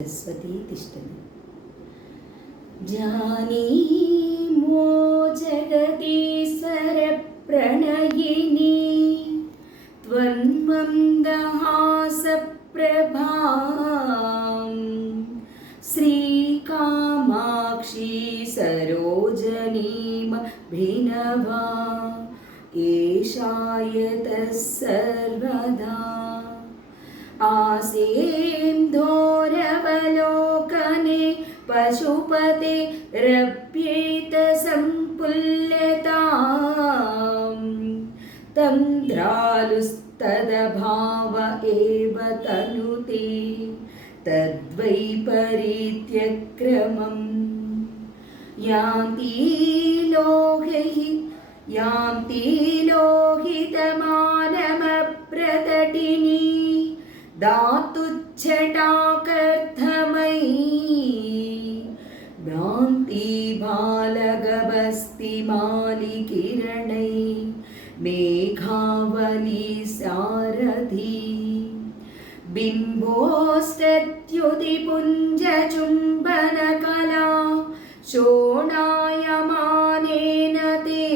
सरस्वती तिष्ठति। जानीमो जगदीश्वरप्रणयिनी त्वन्मन्दहासप्रभाम् श्रीकामाक्षी सरोजनीम भिनवा एषायतः सर्वदा आसेन्दोरवलोकने पशुपतेरभ्येतसम्पुल्यताम् तं ध्रालुस्तदभाव एव तनुते तद्वैपरीत्यक्रमम् यान्ति लोहैः यान्ति लोहितमानमप्रतटिनी दातुच्छटा बालगभस्तिमालिकिरणै मेघावली सारथी। बिम्बोस्तत्युतिपुञ्जचुम्बनकला शोणायमानेन ते।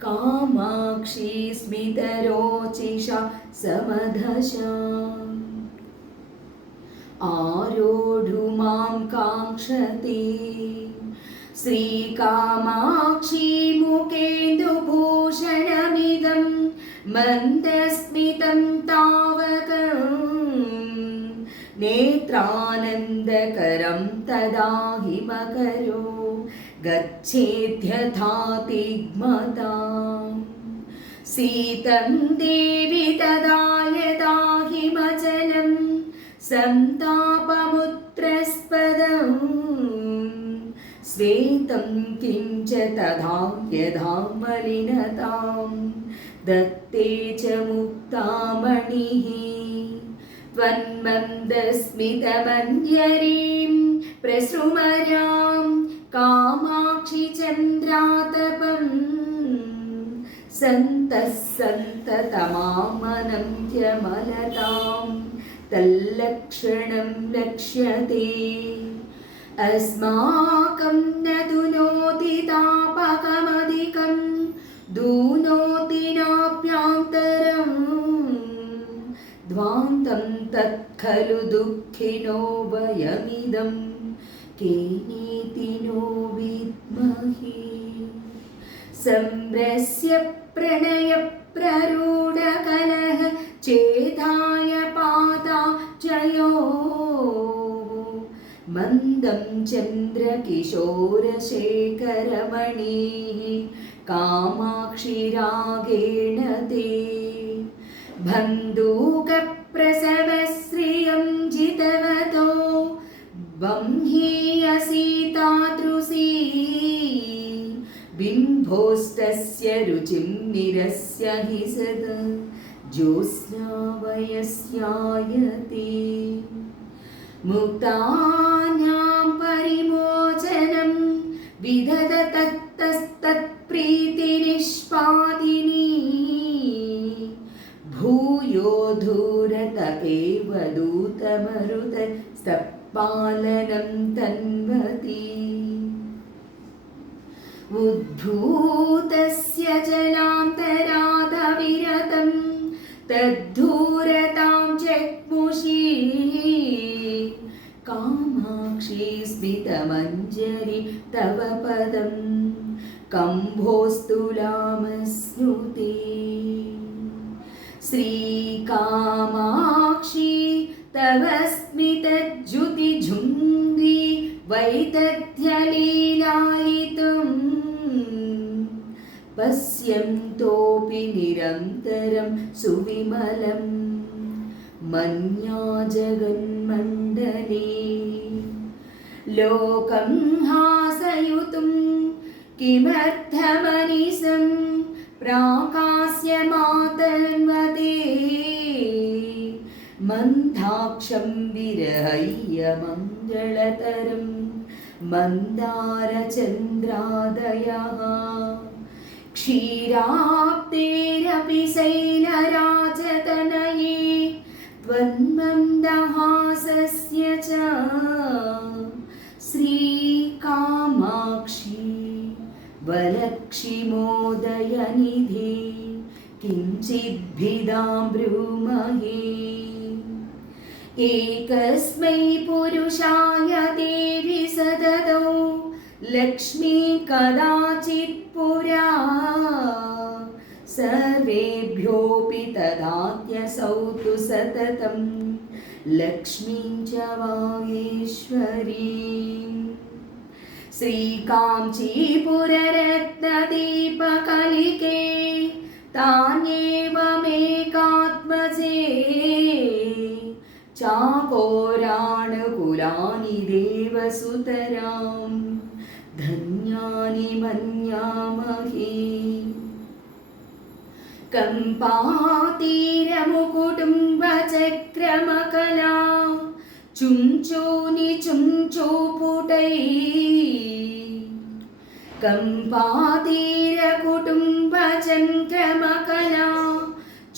कामाक्षी स्मितरोचिषा समधशा। आरोढुमां काङ्क्षते। श्रीकामाक्षी मुखेन्दुभूषणमिदं मन्दस्मितं तावकम् नेत्रानन्दकरं तदा हिमकरो गच्छेद्यथा तिग्मताम् सीतं देवि तदा यदा हिमचलं सन्तापमुत्रस्पदम् श्वेतं किञ्च तथा यथा मलिनतां दत्ते च मुक्तामणिः त्वन्मन्दस्मितमञ्जरीं प्रसृमरां कामाक्षि चन्द्रातपम् सन्तः सन्ततमामनन्त्यमलतां तल्लक्षणं लक्ष्यते अस्माकं न दुनोति तापकमधिकं दूनोति नाप्यान्तरम् ध्वान्तं तत्खलु दुःखिनो वयमिदं केनेति नो विद्महे संरस्य प्रणयप्ररूढकलः चेदाय चन्द्रकिशोरशेखरमणिः कामाक्षिरागेण ते बन्धूकप्रसवश्रियं जितवतो बंहीयसी तादृशी बिम्भोष्टस्य रुचिं निरस्य हि सदा ज्योत्स्ना वयस्यायते മുക്താനാം പരിമോചനം വിദത തത്തസ്തത്പ്രീതിനിഷ്പാദിനി ഭൂയോ ധൂരതപേവ ദൂതമരുത സപ്പാലനം തന്വതി. ഉദ്ഭൂതസ്യ ജലാന്തരാധവിരതം തദ്ധൂരതാം ചക്മുഷീ कामाक्षी स्मितमञ्जरि तव पदं। कम्भोस्तुलामस्नुते श्रीकामाक्षी तव स्मितज्युतिझुण्डी वैदग्ध्यलीलायितुम्। पश्यन्तोऽपि निरन्तरं सुविमलं मन्या जगन्मण्डले लोकं हासयुतुं किमर्थमनिशं प्राकाश्यमातन्वते मन्दाक्षं विरहय्य मङ्गलतरं मन्दारचन्द्रादयः क्षीराप्तेरपि शैलराजतनये वरक्षिमोदयनिधि किञ्चिद्भिदां ब्रूमहे एकस्मै पुरुषाय देवि सददौ लक्ष्मी कदाचित् पुरा। सर्वेभ्योऽपि तदात्यसौ तु सततं लक्ष्मीं च वागेश्वरी। श्रीकाञ्चीपुररत्नदीपकलिके तान्येवमेकात्मजे चाकोराणकुलानि देवसुतरां धन्यानि मन्यामहे कम्पातीरमुकुटुम्बचक्रमकला చుంచోని చుంచూపుటై కంపాతీర కుటుంబ చంద్రమకల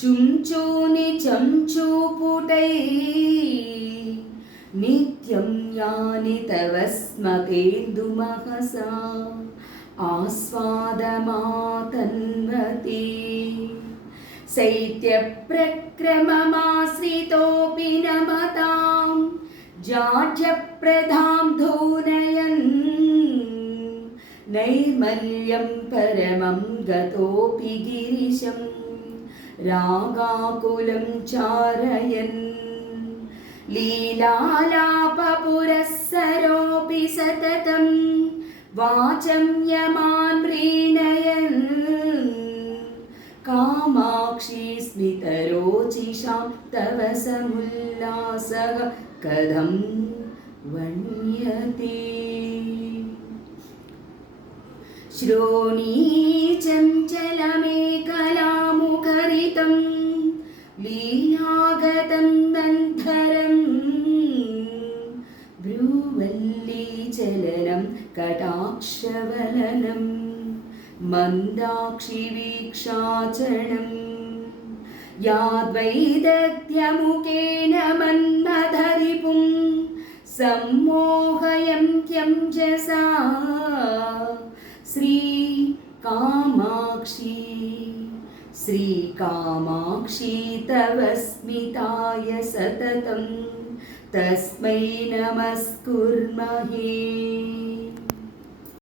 చుంచోని చంచూపుటై నిత్యం యాని తవస్మకేందుమహసా ఆస్వాదమాతన్వతి శైత్యప్రక్రమమాశ్రితోపి నమతా जाढ्यप्रधां धूनयन्। नैर्मल्यं परमं गतोऽपि गिरिशं। रागाकुलं चारयन्। लीलालापपुरःसरोऽपि सततं वाचं यमान् प्रीणयन् कामाक्षी स्मितरोचिषां तव समुल्लासः कथं वण्यते श्रोणीचञ्चलमेकलामुखरितं लीलागतं बन्धरम् भ्रूवल्लीचलनं कटाक्षवलनं मन्दाक्षिवीक्षाचरणं याद्वैदग्ध्यमुखेन मन्मधरिपुं सम्मोहयन्त्यं जसा श्रीकामाक्षी श्रीकामाक्षी तव स्मिताय सततं तस्मै नमस्कुर्महे